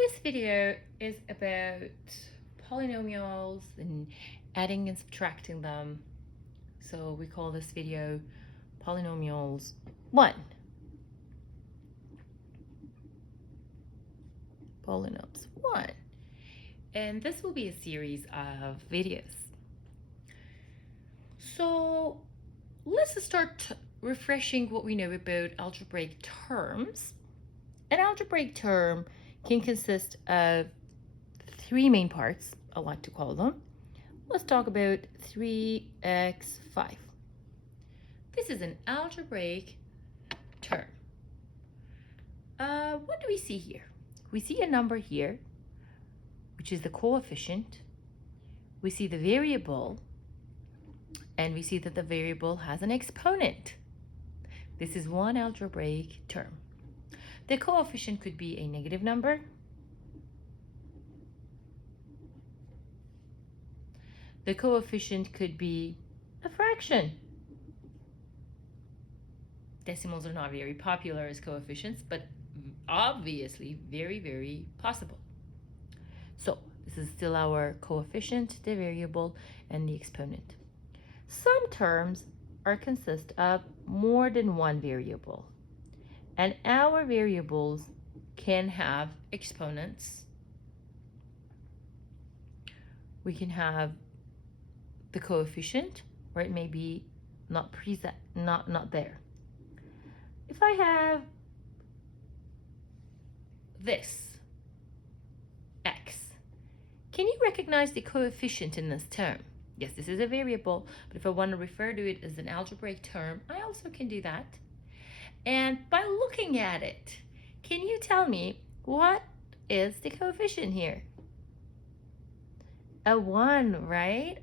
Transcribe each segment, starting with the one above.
This video is about polynomials and adding and subtracting them. So we call this video Polynomials 1. Polynomials 1. And this will be a series of videos. So let's start refreshing what we know about algebraic terms. An algebraic term can consist of three main parts, I like to call them. Let's talk about 3x5. This is an algebraic term. What do we see here? We see a number here, which is the coefficient. We see the variable, and we see that the variable has an exponent. This is one algebraic term. The coefficient could be a negative number. The coefficient could be a fraction. Decimals are not very popular as coefficients, but obviously very, very possible. So this is still our coefficient, the variable, and the exponent. Some terms consist of more than one variable, and our variables can have exponents. We can have the coefficient, or it may be not there. If I have this x, can you recognize the coefficient in this term? Yes, this is a variable, but if I want to refer to it as an algebraic term, I also can do that. And by looking at it, can you tell me what is the coefficient here? A 1, right?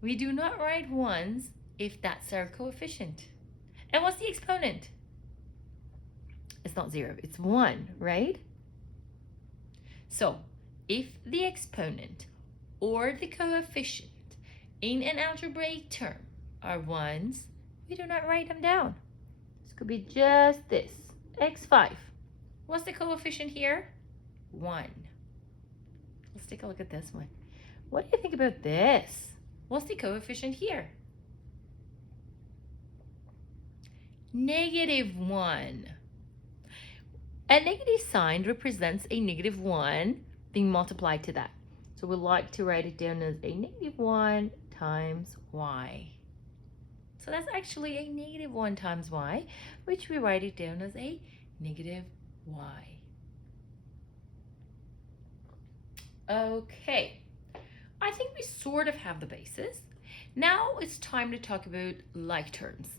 We do not write ones if that's our coefficient. And what's the exponent? It's not 0, it's 1, right? So if the exponent or the coefficient in an algebraic term are 1s, we do not write them down. This could be just this, x5. What's the coefficient here? 1. Let's take a look at this one. What do you think about this? What's the coefficient here? -1. A negative sign represents a -1 being multiplied to that. So we like to write it down as a -1 times y. So that's actually a -1 times y, which we write it down as a -y. Okay, I think we sort of have the basis. Now it's time to talk about like terms.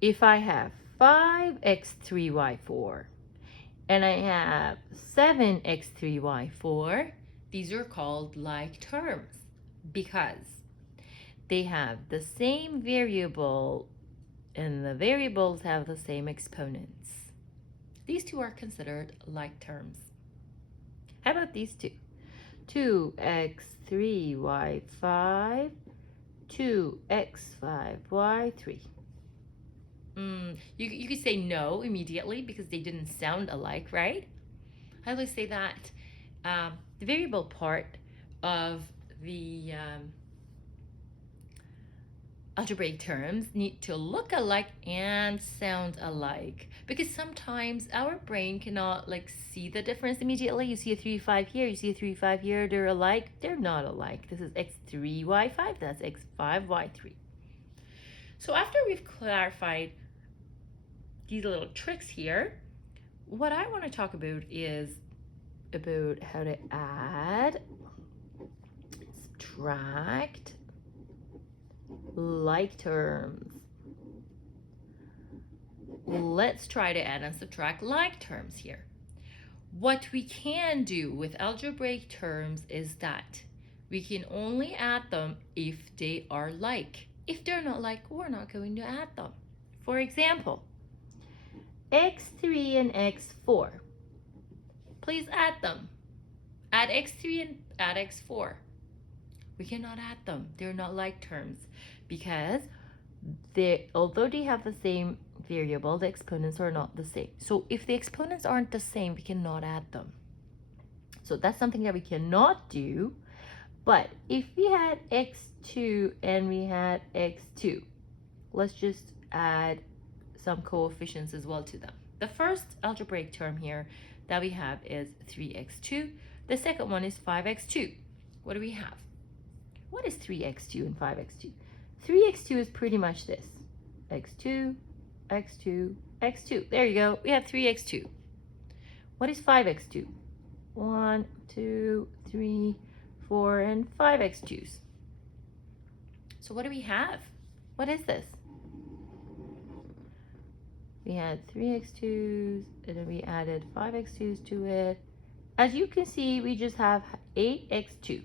If I have 5x3y4 and I have 7x3y4, these are called like terms because they have the same variable and the variables have the same exponents. These two are considered like terms. How about these two? 2x3y5, 2x5y3. You could say no immediately because they didn't sound alike, right? I always say that the variable part of the algebraic terms need to look alike and sound alike because sometimes our brain cannot see the difference immediately. You see a 3, 5 here, you see a 3, 5 here, they're alike. They're not alike. This is x3, y5, that's x5, y3. So after we've clarified these little tricks here, what I want to talk about is about how to add, subtract like terms. Let's try to add and subtract like terms here. What we can do with algebraic terms is that we can only add them if they are like. If they're not like, we're not going to add them. For example, x3 and x4. Please add them. Add x3 and add x4. We cannot add them. They're not like terms because although they have the same variable, the exponents are not the same. So if the exponents aren't the same, we cannot add them. So that's something that we cannot do. But if we had x2 and we had x2, let's just add some coefficients as well to them. The first algebraic term here that we have is 3x2. The second one is 5x2. What do we have? What is 3x2 and 5x2? 3x2 is pretty much this. x2, x2, x2. There you go. We have 3x2. What is 5x2? 1, 2, 3, 4, and 5x2s. So what do we have? What is this? We had 3x2s, and then we added 5x2s to it. As you can see, we just have 8x2.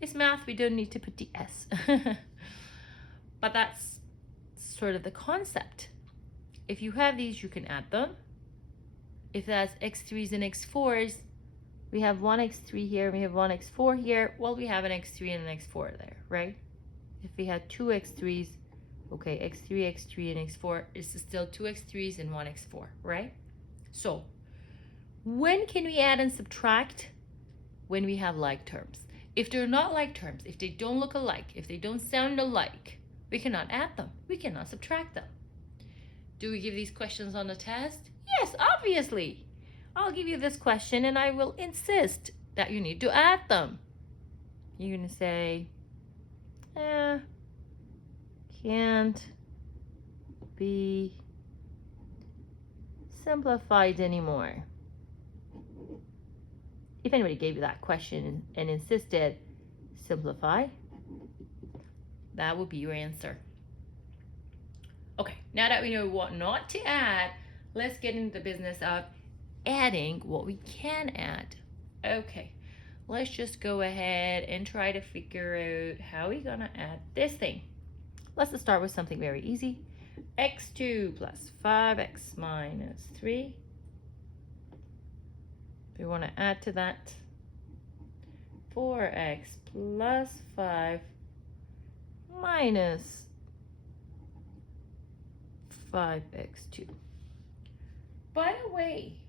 It's math, we don't need to put the s. But that's sort of the concept. If you have these, you can add them. If that's x3s and x4s, we have one x3 here, we have one x4 here. Well, we have an x3 and an x4 there, right? If we had two x3s, okay, x3, x3, and x4 is still two x3s and one x4, right? So when can we add and subtract? When we have like terms. If they're not like terms, if they don't look alike, if they don't sound alike, we cannot add them. We cannot subtract them. Do we give these questions on the test? Yes, obviously. I'll give you this question and I will insist that you need to add them. You're going to say, can't be simplified anymore. If anybody gave you that question and insisted, simplify, that would be your answer. Okay, now that we know what not to add, let's get into the business of adding what we can add. Okay, let's just go ahead and try to figure out how we're gonna add this thing. Let's start with something very easy. x2 plus 5x minus 3. We want to add to that 4x plus 5 minus 5x2. By the way,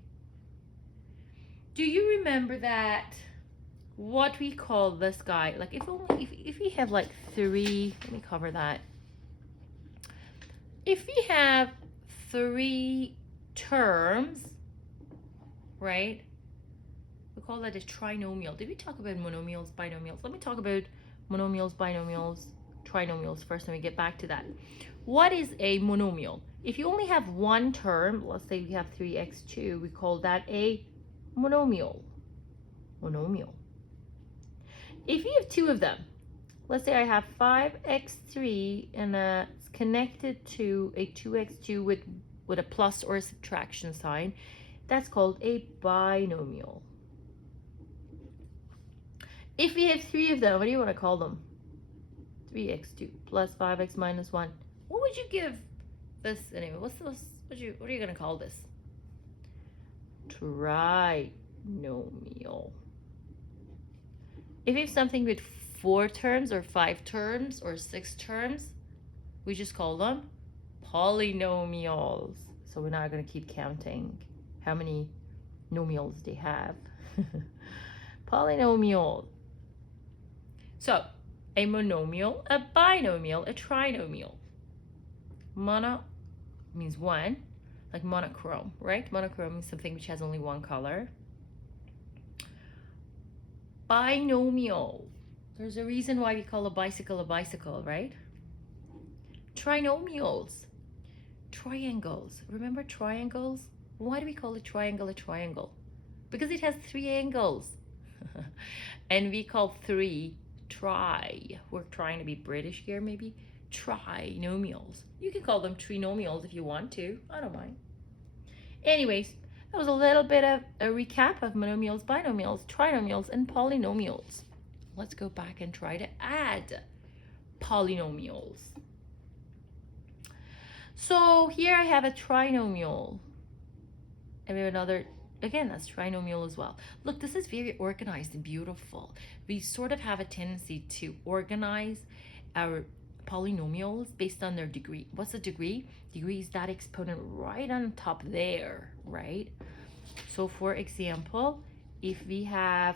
do you remember that what we call this guy, like if we have like 3, let me cover that. If we have 3 terms, right? We call that a trinomial. Did we talk about monomials, binomials? Let me talk about monomials, binomials, trinomials first, and we get back to that. What is a monomial? If you only have one term, let's say we have 3x2, we call that a monomial. Monomial. If you have 2 of them, let's say I have 5x3 and it's connected to a 2x2 with a plus or a subtraction sign, that's called a binomial. If we have 3 of them, what do you want to call them? 3x2 plus 5x minus 1. What would you give this anyway? What are you going to call this? Trinomial. If you have something with 4 terms or 5 terms or 6 terms, we just call them polynomials. So we're not going to keep counting how many nomials they have. Polynomial. So a monomial, a binomial, a trinomial. Mono means one, like monochrome, right? Monochrome means something which has only one color. Binomial. There's a reason why we call a bicycle, right? Trinomials. Triangles. Remember triangles? Why do we call a triangle a triangle? Because it has 3 angles. And we call 3 we're trying to be British here, maybe. Trinomials. You can call them trinomials if you want to. I don't mind. Anyways, that was a little bit of a recap of monomials, binomials, trinomials, and polynomials. Let's go back and try to add polynomials. So here I have a trinomial. And we have another Again, that's trinomial as well. Look, this is very organized and beautiful. We sort of have a tendency to organize our polynomials based on their degree. What's the degree? Degree is that exponent right on top there, right? So for example, if we have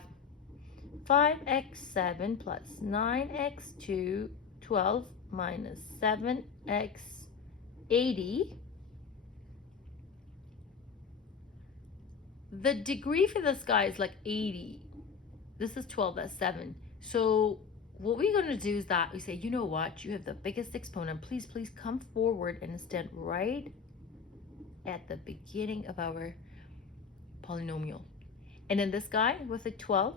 5x7 plus 9x2, 12 minus 7x 80, the degree for this guy is like 80. This is 12, that's 7. So what we're going to do is that we say, you know what, you have the biggest exponent. Please come forward and stand right at the beginning of our polynomial. And then this guy with a 12,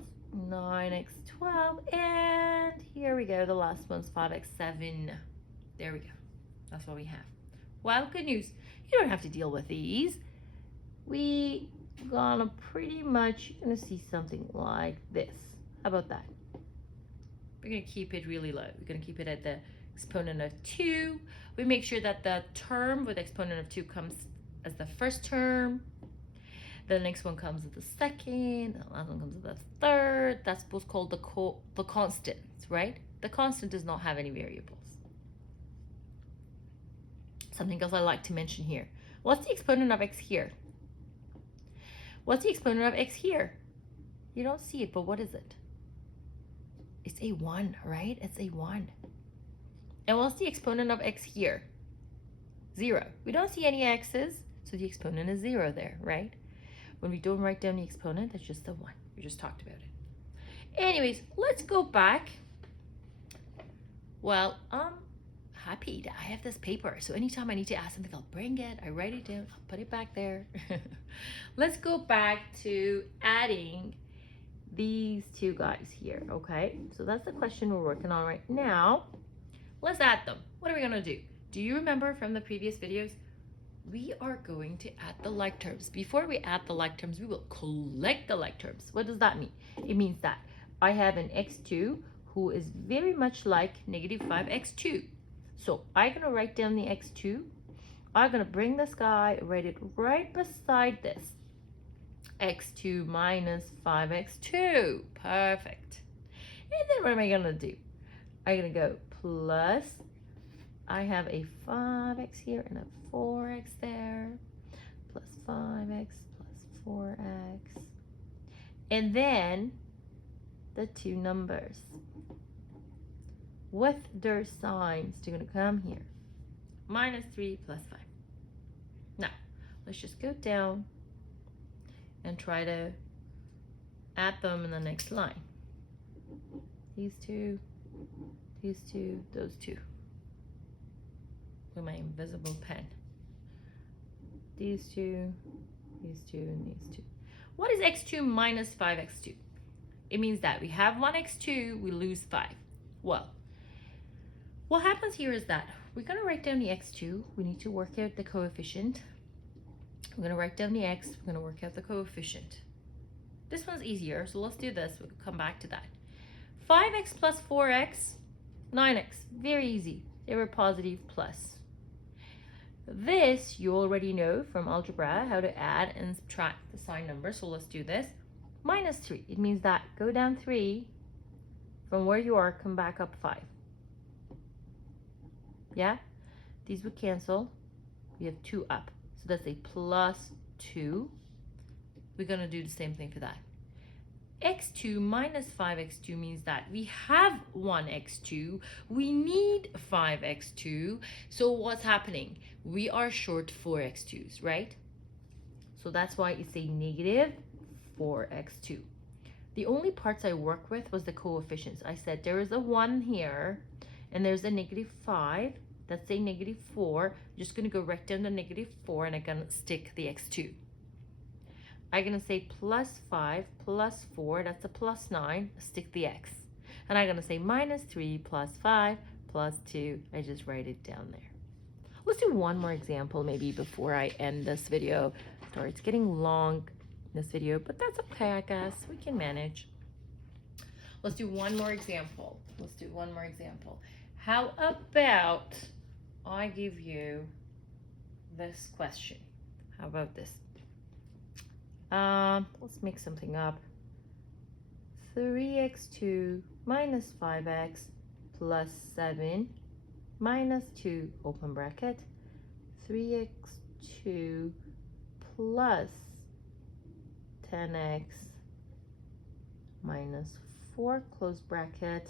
9x12, and here we go, the last one's 5x7. There we go. That's what we have. Well, good news, you don't have to deal with these. We gonna pretty much gonna see something like this. How about that? We're gonna keep it really low. We're gonna keep it at the exponent of 2. We make sure that the term with exponent of 2 comes as the first term. The next one comes as the second. The last one comes as the third. That's what's called the constants, right? The constant does not have any variables. Something else I like to mention here. What's the exponent of x here? What's the exponent of x here? You don't see it, but what is it? It's a 1, right? It's a 1. And what's the exponent of x here? 0. We don't see any x's, so the exponent is 0 there, right? When we don't write down the exponent, that's just a 1. We just talked about it. Anyways, let's go back. Well, I'm happy that I have this paper. So anytime I need to ask something, I'll bring it, I write it down, I'll put it back there. Let's go back to adding these two guys here, okay? So that's the question we're working on right now. Let's add them. What are we gonna do? Do you remember from the previous videos? We are going to add the like terms. Before we add the like terms, we will collect the like terms. What does that mean? It means that I have an x2 who is very much like negative 5x2. So I'm going to write down the x2. I'm going to bring this guy, write it right beside this. x2 minus 5x2. Perfect. And then what am I going to do? I'm going to go plus, I have a 5x here and a 4x there, plus 5x plus 4x. And then the two numbers with their signs, they're going to come here. Minus 3 plus 5. Now, let's just go down and try to add them in the next line. These two, those two. With my invisible pen. These two, and these two. What is x2 minus 5x2? It means that we have 1x2, we lose 5. Well, what happens here is that we're going to write down the x2. We need to work out the coefficient. We're going to write down the x. We're going to work out the coefficient. This one's easier, so let's do this. We'll come back to that. 5x plus 4x, 9x. Very easy. They were positive plus. This you already know from algebra how to add and subtract the sign number. So let's do this. Minus 3. It means that go down 3 from where you are, come back up 5. Yeah? These would cancel. We have 2 up. So that's a plus 2. We're going to do the same thing for that. x2 minus 5x2 means that we have 1x2. We need 5x2. So what's happening? We are short 4x2s, right? So that's why it's a negative 4x2. The only parts I work with was the coefficients. I said there is a 1 here, and there's a negative 5. That's a negative 4. I'm just going to go right down to negative 4, and I'm going to stick the x2. I'm going to say plus 5 plus 4. That's a plus 9. Stick the x. And I'm going to say minus 3 plus 5 plus 2. I just write it down there. Let's do one more example maybe before I end this video. Sorry, it's getting long, this video, but that's okay, I guess. We can manage. Let's do one more example. How about I give you this question? How about this? Let's make something up. 3x2 minus 5x plus 7 minus 2, open bracket, 3x2 plus 10x minus 4, close bracket,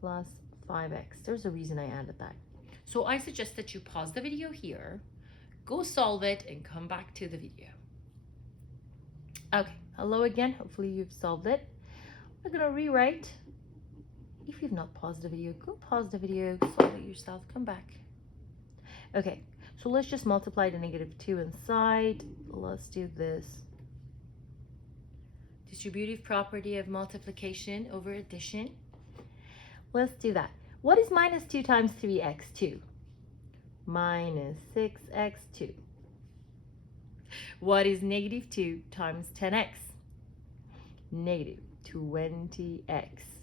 plus 5x. There's a reason I added that. So I suggest that you pause the video here, go solve it, and come back to the video. Okay, hello again. Hopefully you've solved it. We're gonna rewrite. If you've not paused the video, go pause the video, solve it yourself, come back. Okay, so let's just multiply the -2 inside. Let's do this. Distributive property of multiplication over addition. Let's do that. What is minus 2 times 3x2? Minus 6x2. What is -2 times 10x? Negative 20x.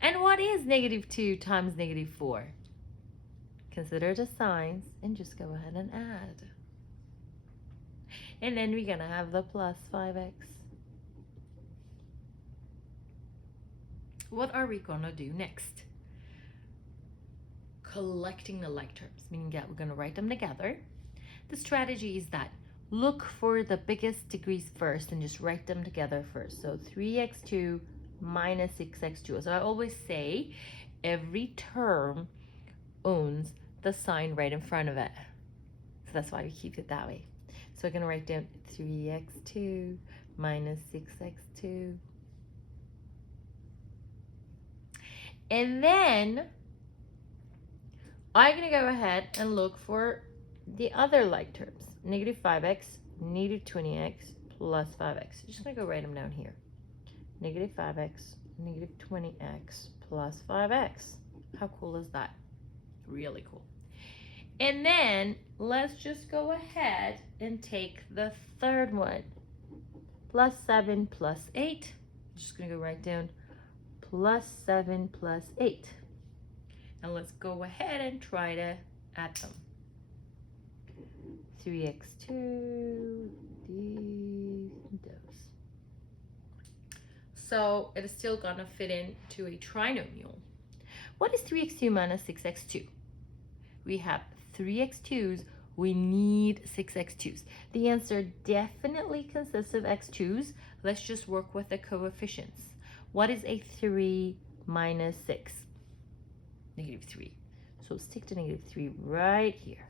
And what is -2 times -4? Consider the signs and just go ahead and add. And then we're gonna have the plus 5x. What are we gonna do next? Collecting the like terms, meaning that we're gonna write them together. The strategy is that look for the biggest degrees first and just write them together first. So 3x2 minus 6x2. So I always say every term owns the sign right in front of it. So that's why we keep it that way. So we're going to write down 3x2 minus 6x2. And then I'm going to go ahead and look for the other like terms. -5x, -20x, plus 5x. I'm just going to go write them down here. -5x, -20x, plus 5x. How cool is that? Really cool. And then let's just go ahead and take the third one. Plus 7 plus 8. I'm just going to go write down plus 7 plus 8. And let's go ahead and try to add them. 3x2, those. So it is still gonna fit into a trinomial. What is 3x2 minus 6x2? We have 3x2s, we need 6x2s. The answer definitely consists of x2s. Let's just work with the coefficients. What is a 3 minus 6? -3. So stick to -3 right here.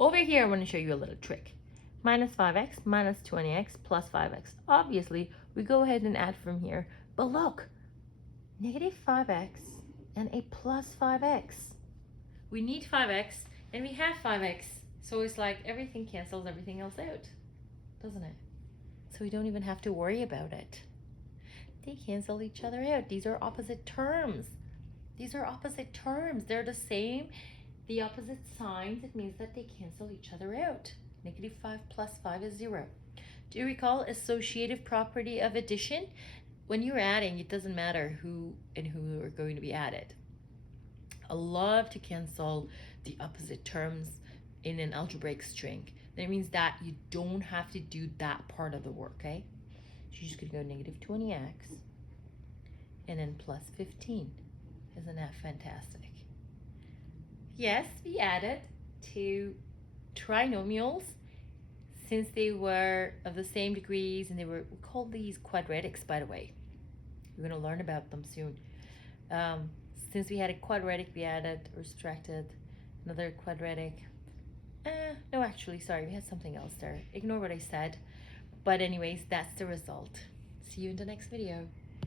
Over here, I want to show you a little trick. Minus 5x minus 20x plus 5x. Obviously, we go ahead and add from here. But look, -5x and a plus 5x. We need 5x and we have 5x. So it's like everything cancels everything else out, doesn't it? So we don't even have to worry about it. They cancel each other out. These are opposite terms. These are opposite terms. They're the same. The opposite signs, it means that they cancel each other out. -5 plus 5 is 0. Do you recall associative property of addition? When you're adding, it doesn't matter who and who are going to be added. I love to cancel the opposite terms in an algebraic string. That means that you don't have to do that part of the work, okay? So you're just gonna go -20x and then plus 15. Isn't that fantastic? Yes, we added two trinomials since they were of the same degrees, and we called these quadratics, by the way. We're going to learn about them soon. Since we had a quadratic, we added or subtracted another quadratic. No, actually, sorry, we had something else there. Ignore what I said. But anyways, that's the result. See you in the next video.